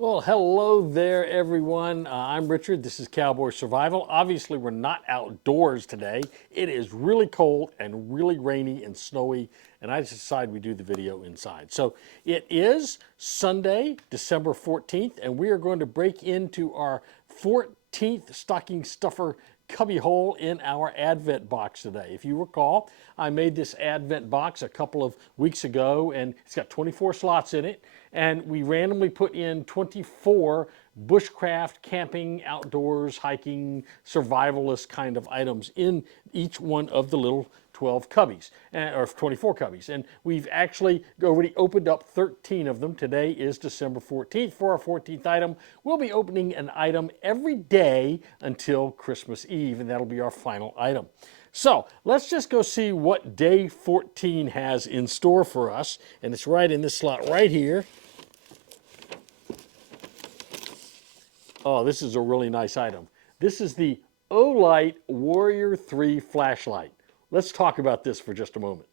Well, hello there, everyone. I'm Richard. This is Cowboy Survival. Obviously, we're not outdoors today. It is really cold and really rainy and snowy, and I decided we do the video inside. So it is Sunday, December 14th, and we are going to break into our 14th stocking stuffer cubby hole in our Advent box today. If you recall, I made this Advent box a couple of weeks ago, and it's got 24 slots in it, and we randomly put in 24 bushcraft, camping, outdoors, hiking, survivalist kind of items in each one of the little 12 cubbies, or 24 cubbies. And we've actually already opened up 13 of them. Today is December 14th for our 14th item. We'll be opening an item every day until Christmas Eve, and that'll be our final item. So let's just go see what day 14 has in store for us. And it's right in this slot right here. Oh, this is a really nice item. This is the Olight Warrior 3 flashlight. Let's talk about this for just a moment.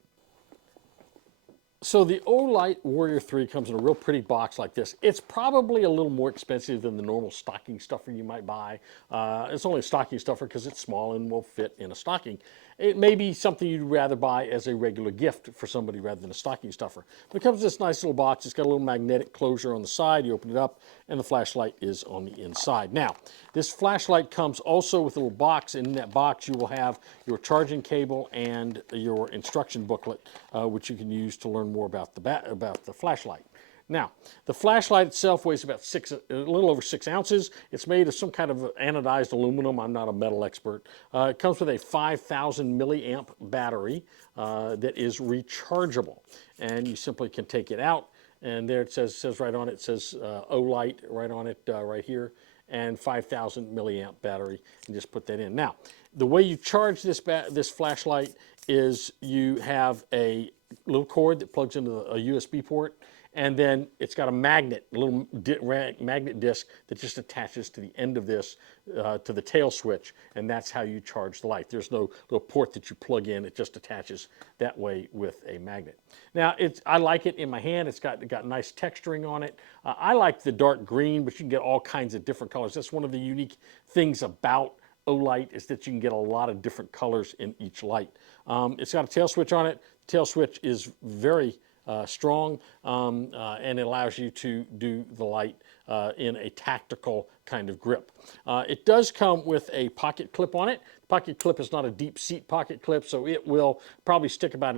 So the Olight Warrior 3 comes in a real pretty box like this. It's probably a little more expensive than the normal stocking stuffer you might buy. It's only a stocking stuffer because it's small and will fit in a stocking. It may be something you'd rather buy as a regular gift for somebody rather than a stocking stuffer. But it comes in this nice little box. It's got a little magnetic closure on the side. You open it up and the flashlight is on the inside. Now, this flashlight comes also with a little box. In that box, you will have your charging cable and your instruction booklet, which you can use to learn more about the flashlight. Now, the flashlight itself weighs about a little over 6 ounces. It's made of some kind of anodized aluminum. I'm not a metal expert. It comes with a 5,000 milliamp battery that is rechargeable, and you simply can take it out. And there it says right on it, it says Olight right on it, right here, and 5,000 milliamp battery, and just put that in. Now, the way you charge this flashlight is you have a little cord that plugs into a USB port, and then it's got a magnet, a little magnet disc that just attaches to the end of this, to the tail switch, and that's how you charge the light. There's no little port that you plug in, it just attaches that way with a magnet. Now, I like it in my hand. It's got nice texturing on it. I like the dark green, but you can get all kinds of different colors. That's one of the unique things about Olight, is that you can get a lot of different colors in each light. It's got a tail switch on it. The tail switch is very strong, and it allows you to do the light in a tactical kind of grip. It does come with a pocket clip on it. The pocket clip is not a deep seat pocket clip, so it will probably stick about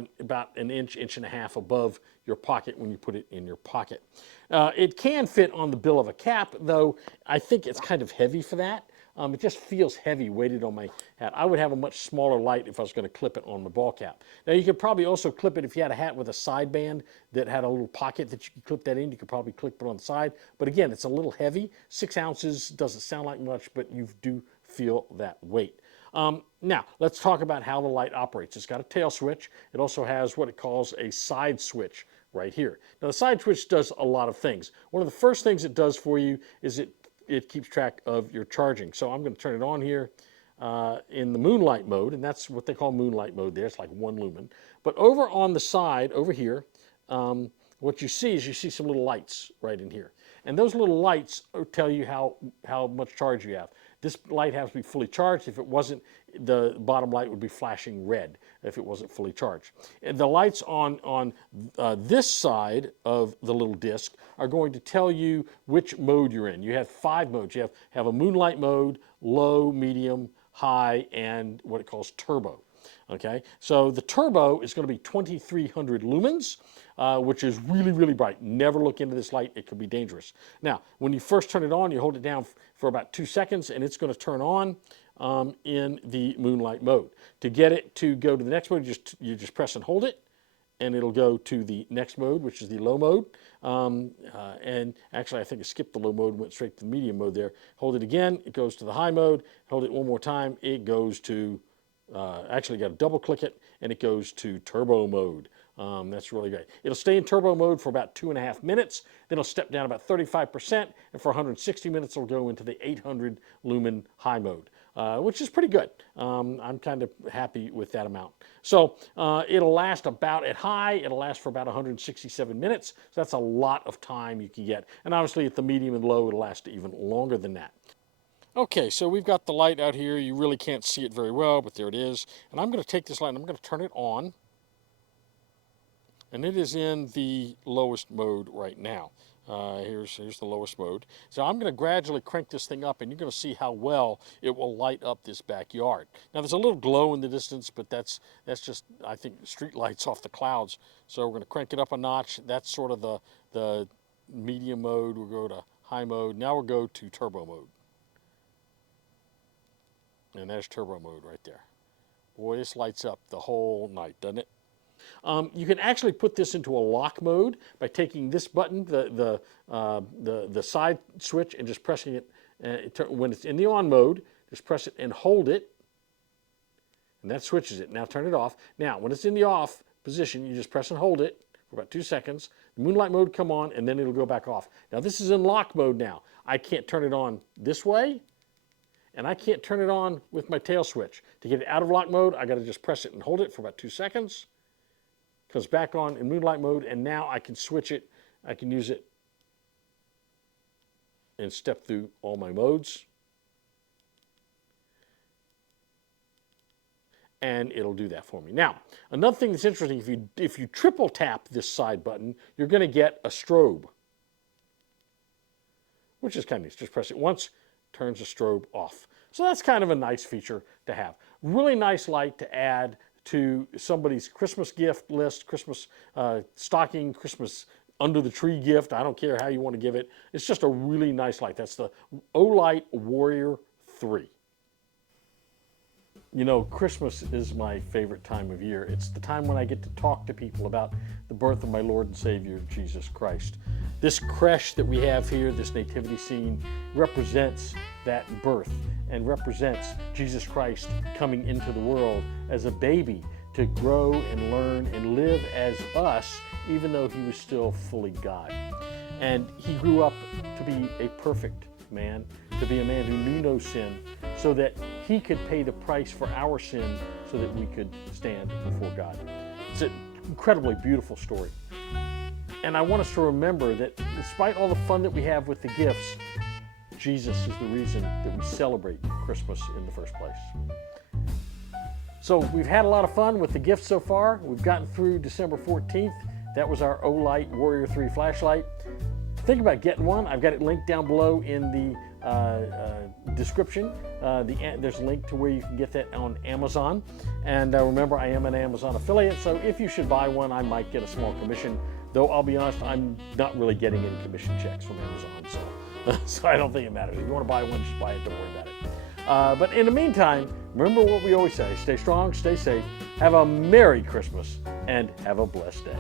an inch and a half above your pocket when you put it in your pocket. It can fit on the bill of a cap, though I think it's kind of heavy for that. It just feels heavy weighted on my hat. I would have a much smaller light if I was going to clip it on my ball cap. Now, you could probably also clip it if you had a hat with a side band that had a little pocket that you could clip that in. You could probably clip it on the side. But again, it's a little heavy. 6 ounces doesn't sound like much, but you do feel that weight. Now, let's talk about how the light operates. It's got a tail switch. It also has what it calls a side switch right here. Now, the side switch does a lot of things. One of the first things it does for you is it keeps track of your charging. So I'm going to turn it on here in the moonlight mode, and that's what they call moonlight mode there. It's like 1 lumen. But over on the side, over here, what you see is some little lights right in here. And those little lights tell you how much charge you have. This light has to be fully charged. If it wasn't, the bottom light would be flashing red if it wasn't fully charged. And the lights on this side of the little disc are going to tell you which mode you're in. You have 5 modes. You have a moonlight mode, low, medium, high, and what it calls turbo. Okay, so the turbo is going to be 2,300 lumens, which is really, really bright. Never look into this light. It could be dangerous. Now, when you first turn it on, you hold it down for about 2 seconds, and it's going to turn on in the moonlight mode. To get it to go to the next mode, you just press and hold it, and it'll go to the next mode, which is the low mode. And actually, I think it skipped the low mode and went straight to the medium mode there. Hold it again, it goes to the high mode. Hold it one more time, it goes to actually got to double click it, and it goes to turbo mode. That's really great. It'll stay in turbo mode for about 2.5 minutes. Then it'll step down about 35%, and for 160 minutes, it'll go into the 800 lumen high mode. which is pretty good. I'm kind of happy with that amount. So it'll last about, at high, it'll last for about 167 minutes. So that's a lot of time you can get. And obviously at the medium and low, it'll last even longer than that. Okay, so we've got the light out here. You really can't see it very well, but there it is. And I'm going to take this light and I'm going to turn it on. And it is in the lowest mode right now. Here's the lowest mode. So I'm going to gradually crank this thing up, and you're going to see how well it will light up this backyard. Now there's a little glow in the distance, but that's just, I think, street lights off the clouds. So we're going to crank it up a notch. That's sort of the medium mode. We'll go to high mode. Now we'll go to turbo mode. And there's turbo mode right there. Boy, this lights up the whole night, doesn't it? You can actually put this into a lock mode by taking this button, the side switch, and just pressing it. When it's in the on mode, just press it and hold it, and that switches it. Now turn it off. Now, when it's in the off position, you just press and hold it for about 2 seconds. The moonlight mode come on, and then it'll go back off. Now this is in lock mode now. I can't turn it on this way, and I can't turn it on with my tail switch. To get it out of lock mode, I got to just press it and hold it for about 2 seconds. Comes back on in moonlight mode, and now I can switch it. I can use it and step through all my modes. And it'll do that for me. Now, another thing that's interesting, if you triple tap this side button, you're going to get a strobe, which is kind of nice. Just press it once, turns the strobe off. So that's kind of a nice feature to have. Really nice light to add to somebody's Christmas gift list, Christmas stocking, Christmas under the tree gift. I don't care how you want to give it. It's just a really nice light. That's the Olight Warrior 3. You know, Christmas is my favorite time of year. It's the time when I get to talk to people about the birth of my Lord and Savior, Jesus Christ. This creche that we have here, this nativity scene, represents that birth and represents Jesus Christ coming into the world as a baby to grow and learn and live as us, even though he was still fully God. And he grew up to be a perfect man, to be a man who knew no sin, so that he could pay the price for our sin so that we could stand before God. It's an incredibly beautiful story. And I want us to remember that despite all the fun that we have with the gifts, Jesus is the reason that we celebrate Christmas in the first place. So we've had a lot of fun with the gifts so far. We've gotten through December 14th. That was our Olight Warrior 3 flashlight. Think about getting one. I've got it linked down below in the description. There's a link to where you can get that on Amazon. And remember, I am an Amazon affiliate, so if you should buy one, I might get a small commission. Though I'll be honest, I'm not really getting any commission checks from Amazon, so I don't think it matters. If you want to buy one, just buy it. Don't worry about it. But in the meantime, remember what we always say. Stay strong, stay safe, have a Merry Christmas, and have a blessed day.